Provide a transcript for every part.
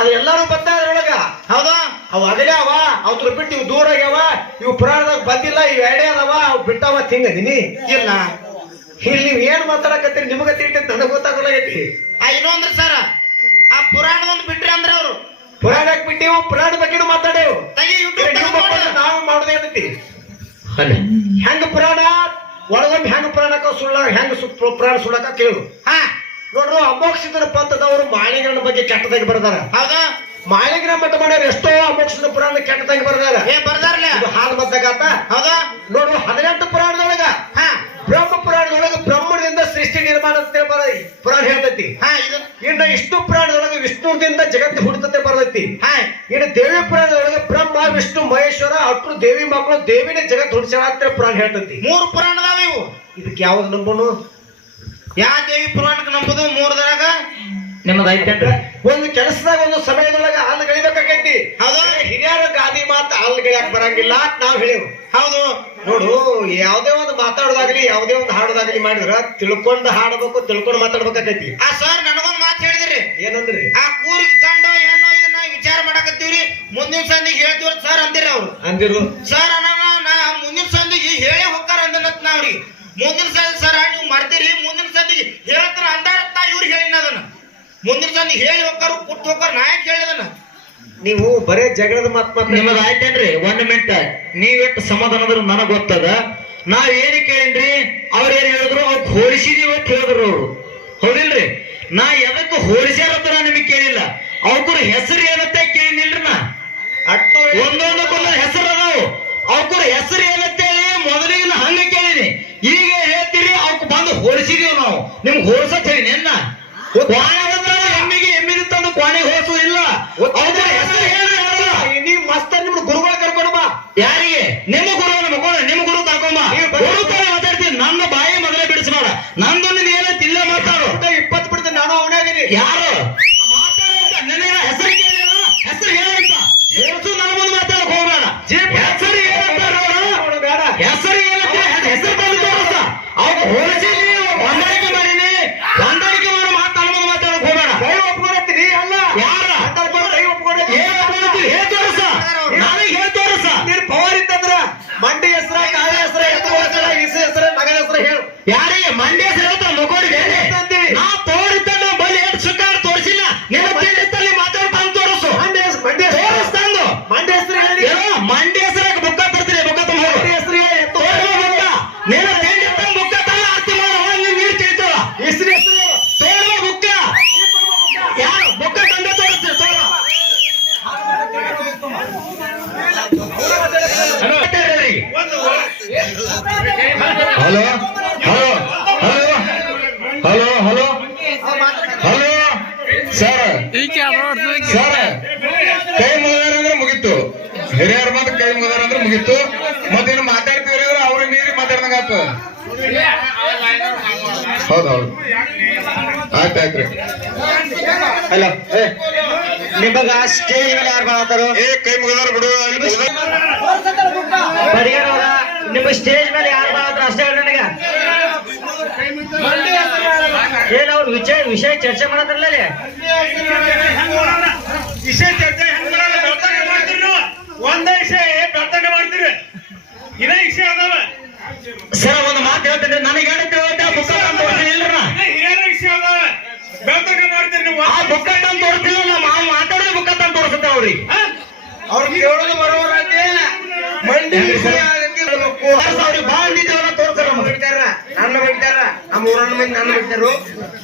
ಅದು ಎಲ್ಲಾರು ಬರ್ತಾ ಅದ್ರೊಳಗ ಹೌದಾ? ಅವ್ ಅದೇ ಅವ ಅವ್ರ ಬಿಟ್ಟು ಇವ್ ದೂರ ಆಗ್ಯಾವ? ಇವು ಪುರಾಣದಾಗ ಬಂದಿಲ್ಲ ಇವ್ ಎಡೆ ಅದಾವ ಅವ್ ಬಿಟ್ಟವ ತಿಂಗದಿನಿ. ಇಲ್ಲ. ಇಲ್ಲಿ ನೀವ್ ಏನ್ ಮಾತಾಡಕತ್ತೀರಿ? ನಿಮಗ ತಿಂಟಿ ನನಗೆ ಗೊತ್ತಾಗಲಾಗೈತಿ ಆ ಇನ್ನೊಂದ್ರಿ ಸರ್. ಆ ಪುರಾಣದೊಂದು ಬಿಟ್ರಿ ಅಂದ್ರೆ ಅವರು. ಪುರಾಣಕ್ಕೆ ಬಿಟ್ಟಿವು ಪುರಾಣ ಬಗ್ಗೆ ಮಾತಾಡೇವು ನಾವು ಮಾಡೋದೇ ಅಲ್ಲ ಹೆಂಗ ಪುರಾಣ? ಒಳಗೊಮ್ಮೆ ಹೆಂಗ ಪುರಾಣಕ್ಕ ಸುಳ್ಳ ಹೆಂಗ ಸು- ಪುರಾಣ ಸುಳ್ಳಕ ಕೇಳು. ಹಾ. ಅಮೋಕ್ಷಿತರ ಪಂಥದವರು ಮಾಳಿಗರಣ ಬಗ್ಗೆ ಕೆಟ್ಟದಾಗಿ ಬರ್ದಾರ. ಹೌದಾ? ಮಾಳಿಗರ ಮಠ ಮಾಡ್ಯಾರ ಎಷ್ಟೋ ಅಮೋಕ್ಷಿತ ಪುರಾಣ ಕೆಟ್ಟದಾಗಿ ಬರ್ದಾರ. ಏ ಬರ್ದಾರಲ್ಲೇ ಇದು ಹಾಲು ಮದ್ದಾಗಾತ ಹೌದಾ? ನೋಡು ಹದಿನೆಂಟು ಪುರಾಣದೊಳಗ. ಹಾ. ಬ್ರಹ್ಮ ಪುರಾಣದೊಳಗ ಬ್ರಹ್ಮದಿಂದ ಸೃಷ್ಟಿ ನಿರ್ಮಾಣ ಅಂತ ಪುರಾಣ ಹೇಳ್ತೈತಿ. ಹಾ ಇದು ಇನ್ನು ಇಷ್ಟು ಪುರಾಣದೊಳಗ ವಿಷ್ಣುದಿಂದ ಜಗತ್ತು ಹುಡುತತೆ ಬರ್ತೈತಿ ಹಾ. ಇನ್ನು ದೇವಿ ಪುರಾಣದೊಳಗ ಬ್ರಹ್ಮ ವಿಷ್ಣು ಮಹೇಶ್ವರ ಅಟ್ರು ದೇವಿ ಮಕ್ಕಳು ದೇವಿನೇ ಜಗತ್ ಹುಡ್ಸ್ಯಾಳ ಅಂತ ಪುರಾಣ ಹೇಳ್ತೈತಿ. ಮೂರು ಪುರಾಣದಾವ ಇವು. ಇದಕ್ಕೆ ಯಾವ್ದು ನಂಬೋನು ಯಾ ದೇವಿ ಪುರಾಣಕ್ಕೆ ನಂಬುದು ಮೂರದಾಗ ನಿಮ್ಮದು ಐತೆ ಒಂದು ಕೆಲಸದಾಗ ಒಂದು ಸಮಯದೊಳಗ ಹಾಲು ಗಳಿಬೇಕಾಗೈತಿ ಹೌದಾ. ಹಿರಿಯರ ಗಾದಿ ಮಾತು ಹಾಲು ಗಳಿಯಾಕ ಬರಂಗಿಲ್ಲ ಅಂತ ನಾವ್ ಹೇಳೇವು. ಹೌದು. ನೋಡು ಯಾವ್ದೇ ಒಂದು ಮಾತಾಡೋದಾಗ್ಲಿ ಯಾವ್ದೇ ಒಂದು ಹಾಡೋದಾಗ್ಲಿ ಮಾಡಿದ್ರ ತಿಳ್ಕೊಂಡು ಹಾಡಬೇಕು ತಿಳ್ಕೊಂಡು ಮಾತಾಡ್ಬೇಕಾಗೈತಿ ಆ ಸರ್ ನನಗೊಂದು ಮಾತು ಹೇಳಿದ್ರಿ. ಏನಂದ್ರಿ? ಆ ಕೂರಿಗೆ ಗಂಡು ಏನೋ ಇದನ್ನ ವಿಚಾರ ಮಾಡಕತ್ತೀವ್ರಿ. ಮುಂದಿನ ಸಂದಿಗೆ ಹೇಳ್ತೀವ್ರಿ ಸರ್ ಅಂದಿರಿ ಅವ್ರು. ಅಂದಿರು. ಸರ್ ಅನ್ನ ಮುಂದಿನ ಸಂದಿಗೆ ಹೇಳೇ ಹೋಗ್ತಾರ ಅಂದನತ್ ನಾವ್ರಿ. ಮುಂದಿನ ಸಲ ಸರ್ ನೀವು ಮಾಡ್ತೀರಿ ಮುಂದಿನ ಸಂದಿಗೆ ಹೇಳ್ತಾರ ಅಂದಾರತ್ ನಾ ಇವ್ರಿಗೆ ಹೇಳಿನ ಅದನ್ನ. ಮುಂದಿನ ಸಂದಿ ಹೇಳಿ ಹೋಗ್ತಾರು ಕುಟ್ಟು ಹೋಗ್ತಾರ ನಾ ಯಾಕೆ ಹೇಳಿದನ ನೀವು ಬರೇ ಜಗಳದ ಮಾತು ಮಾತ್ರ ನಿಮ್ಮದು ಆಯ್ತೇನ್ರಿ ಒಂದ್ ಮಿನಿಟ್ ನೀವ್ ಎಷ್ಟು ಸಮಾಧಾನದ್ರು ನನಗೆ ಗೊತ್ತದ. ನಾವ್ ಏನ್ ಕೇಳಿನ್ರಿ? ಅವ್ರ ಏನ್ ಹೇಳಿದ್ರು? ಅವ್ರು ಹೋಲಿಸಿದೀವಿ ಅಂತ ಹೇಳಿದ್ರು ಅವರು. ಹೌದಿಲ್ರಿ? ನಾ ಎದಕ್ಕೆ ಹೋಲಿಸ್ಯಾರಂತ ನಾ ನಿಮಗೆ ಕೇಳಿಲ್ಲ. ಅವ್ರ ಹೆಸರು ಏನತ್ತೆ ಕೇಳಿನಿಲ್ರಿ ನಾ. ಅಟ್ಟು ಒಂದೊಂದಕ್ಕೊಂದು ಹೆಸರು ಅದಾವು. ಅವ್ರ ಹೆಸರು ಏನಂತೇಳಿ ಮೊದಲಿಗೆ ನಾ ಹಂಗ ಕೇಳಿನಿ ಈಗ ಹೇಳ್ತೀರಿ ಅವಕ್ ಬಂದು ಹೋಲಿಸಿದೀವಿ ನಾವು? ನಿಮ್ಗೆ ಹೋಲ್ಸತ್ ಹೇಳಿ ನೆನ್ನ ಎಮ್ಮಿಗೆ ಎಮ್ಮಿದ ತಂದು ಕ್ವಾಣೆ ಹೋಲಿಸುವುದಿಲ್ಲ ಇಲ್ಲ? ಹೆಸರು ಹೇಳಿ ನೀವ್ ಮಸ್ತ ನಿಮ್ಮ ಗುರುಗಳ ಕರ್ಕೊಂಡು ಬಾ. ಯಾರಿಗೆ? ನಿಮ್ಮ ಗುರು ಮಕ್ಕಳ ನಿಮ್ಮ ಗುರು ಕರ್ಕೊಂಬ ನೀವು ಗುರು ತರ ಮಾತಾಡ್ತೀನಿ. ನನ್ನ ಬಾಯಿ ಮೊದಲೇ ಬಿಡಿಸ್ಬೇಡ. ನಂದೊಂದು ನೀನೇ ತಿಲ್ಲೇ ಮಾತಾಡು. ಇಪ್ಪತ್ತು ಬಿಡ್ತೀನಿ. ನಾನು ಅವನೇ ಅದೀನಿ ಯಾರು ಮಾತಾಡೋಂತ ನನಗೆ ಹೆಸರು ಕೇಳಿಲ್ಲ ಹೆಸರು ಹೇಳಂತ ಹೇಳ್ಸು ನನ್ನ ಮುಂದೆ ಮಾತಾಡಕ್ ಹೋಗ್ಬೇಡ ಹೆಸರು ಏನಂತ ನೋಡು ನೋಡು ಬೇಡ ಹೆಸರು ಏನಂತ ಹೆಸರು ಬಂದು ತೋರಿಸ ಅವ್ರು ಹೋಲಿಸಿ ಹೊಂದಾಣಿಕೆ ಮಾಡೀನಿ ಹೊಂದಾಣಿಕೆ ಮಾಡೋ ಮಾತು ನನ್ನ ಮುಂದೆ ಮಾತಾಡಕ್ ಹೋಗ್ಬೇಡ ಕೈ ಒಪ್ಕೊಳತ್ತೀನಿ ಅಲ್ಲ ಯಾರ ಅಂತರ್ಕೊಂಡು ಕೈ ಒಪ್ಕೊಳತ್ತೀನಿ ಏನ್ ಹೇಳ್ತೀನಿ? ಹೇಳ್ ತೋರಿಸ ನನಗೆ ಹೇಳ್ ತೋರಿಸ ನೀನ್ ಪವರ್ ಇತ್ತಂದ್ರ ಮಂಡಿ ಹೆಸರ ಕಾಳಿ ಹೆಸರ ಎತ್ತು ಹೆಸರ ಇಸು ಹೆಸರ ಮಗನ ಯಾರಿಗೆ ಮಂಡ್ಯ ಮುಖೋಡಿ ಹೇಳ್ತಂತೀವಿ. ನಾ ತೋರಿದ್ದ ಬಲಿ ಎಷ್ಟು ಸುತ್ತಾರ ತೋರಿಸಿಲ್ಲ. ನಿನ್ನ ತಿಳಿದಲ್ಲಿ ಮಾತಾಡ್ ತಂದು ತೋರಿಸು. ಮಂಡಿ ಮಂಡ್ಯ ಮಂಡಿ ಹೆಸರು ತೋರಿಸ್ತಂದು ಹೇಳಿ ಮಂಡ್ಯ ಹೆಸರಾಗ ಬುಕ್ಕ ತರ್ತೀನಿ ಬುಕ್ಕ ತುಂಬ ಮಂಡಿ ಹೆಸರು ಎತ್ತು ಬುಕ್ಕ. ನಿನ್ನ ತಿಂಡಿ ತಂದು ಬುಕ್ಕ ತಲ್ಲ ಆಸ್ತಿ ಮಾಡೋ. ನೀನ್ ನೀರು ತಿಳಿತವ. ಹೆಸರು ಹೆಸರು ತೋರುವ ಬುಕ್ಕ. ಯಾರು ಬುಕ್ಕ ತಂದೆ ತೋರಿಸ್ತೀವಿ ತೋರ hello. Hello hello hello hello. Hello sir. Sir ಕೈ ಮುಗಿದಾರ ಅಂದ್ರೆ ಮುಗೀತು. ಹಿರಿಯರ ಮತ್ತೆ ಕೈ ಮುಗಿದಾರ ಅಂದ್ರೆ ಮುಗೀತು. ಮತ್ತೇನು ಮಾತಾಡ್ತೀರಿ ಅಂದ್ರೆ ಅವ್ರ ಮೀರಿ ಮಾತಾಡ್ದಂಗ ಹೌದೌದು ಹೌದು ಹೌದು. ಆಯ್ತು ಏ. ಹಲೋ ನಿಮಗ ಸ್ಟೇಜ್ ಯಾರು ಮಾತಾಡೋ ಏ ಕೈ ಮುಗಿದಾರ ಬಿಡು ನಿಮಗೆ ನಿಮ್ಮ ಸ್ಟೇಜ್ ಮೇಲೆ ಯಾರು ಮಾಡ್ತಾರ ಅಷ್ಟೇ ಹೇಳಿ ನನಗ ಏನ್ ಅವ್ರು ವಿಷಯ ವಿಷಯ ಚರ್ಚೆ ಮಾಡತ್ರಲ್ಲ ವಿಷಯ ಚರ್ಚೆ ಹೆಂಗ್ ಮಾಡಲ್ಲ ಬೆಳ್ತಂಗ ಮಾಡ್ತೀರಿ ನೀವು? ಒಂದೇ ವಿಷಯ ಬೆಳ್ತಂಗ ಮಾಡ್ತೀರಿ. ಇದೇ ವಿಷಯ ಅದಾವ. ಸರ್ ಒಂದು ಮಾತು ಹೇಳ್ತೇನೆ ನನಗೆ ಹೇಳಿ ತಿಳ್ದ ಬುಕ್ಕ ತಂದು ತೋರಿಸಿಲ್ಲ ಇದೇ ಹಿರಿಯರ ವಿಷಯ ಅದಾವ. ಬೆಳ್ತಂಗ ಮಾಡ್ತೀರಿ ನೀವು? ಆ ಬುಕ್ಕ ತಂದು ತೋರಿಸಿಲ್ಲ ನಾವು ಮಾತಾಡೋ ಬುಕ್ಕ ತಂದು ತೋರಿಸುತ್ತೆ ಅವ್ರಿಗೆ. ಅವ್ರು ಕೇಳೋದು ಬರೋರ ಮಂಡಿ ವಿಷಯ. ಅವ್ರಿಗೆ ಭಾಳ ನಿಂತಿವಲ್ಲ ತೋರ್ಸ್ತಾರ ನಮ್ಮ ಬಿಡ್ತಾರ ನನ್ನ ಬಿಡ್ತಾರ ನಮ್ಮ ಊರನ್ನ ಮಂದಿ ನನ್ನ ಬಿಡ್ತಾರು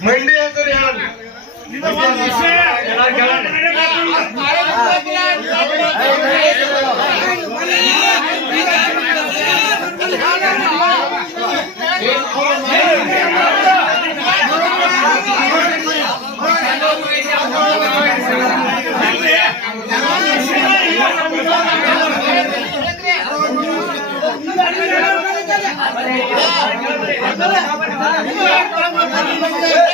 ಮಂಡಿ ಹೆಸರು ಹೇಳಲ್ಲ ಇದು ಒಂದ್ ವಿಷಯ Thank you.